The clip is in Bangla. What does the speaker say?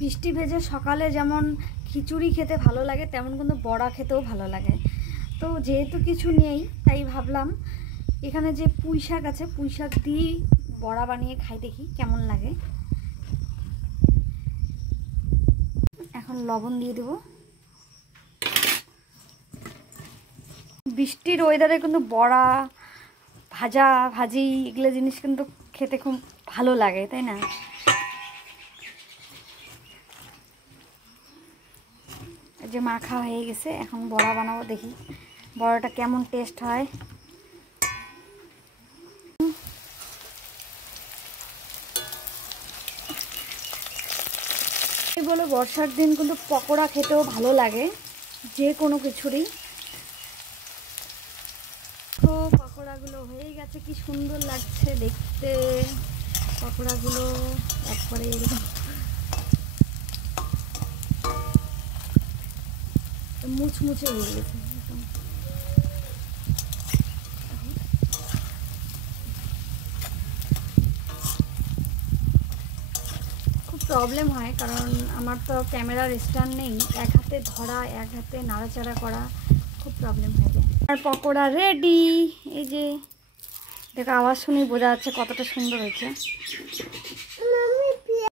বৃষ্টি ভেজে সকালে যেমন খিচুড়ি খেতে ভালো লাগে, তেমন কিন্তু বড়া খেতেও ভালো লাগে। তো যেহেতু কিছু নেই তাই ভাবলাম এখানে যে পুঁই শাক আছে, পুঁই শাক দিয়ে বড়া বানিয়ে খাই, দেখি কেমন লাগে। এখন লবণ দিয়ে দেব। বৃষ্টির ওয়েদারে কিন্তু বড়া, ভাজা ভাজি এগুলো জিনিস কিন্তু খেতে খুব ভালো লাগে, তাই না? এই যে মাখা হয়ে গেছে, এখন বড়া বানাবো, দেখি বড়াটা কেমন টেস্ট হয়। বলো, বর্ষার দিন কিন্তু পকোড়া খেতেও ভালো লাগে, যে কোনো কিছুরই। তো পকোড়াগুলো হয়ে গেছে, কি সুন্দর লাগছে দেখতে পকোড়াগুলো, একবারে এরকম মুচমুচে হয়ে গেছে একদম। খুব প্রবলেম হয়, কারণ আমার তো ক্যামেরার স্ট্যান্ড নেই, এক হাতে ধরা এক হাতে নাড়াচাড়া করা খুব প্রবলেম হয়ে যায়। আর পকোড়া রেডি। এই যে দেখো, আওয়াজ শুনেই বোঝা যাচ্ছে কতটা সুন্দর হয়েছে।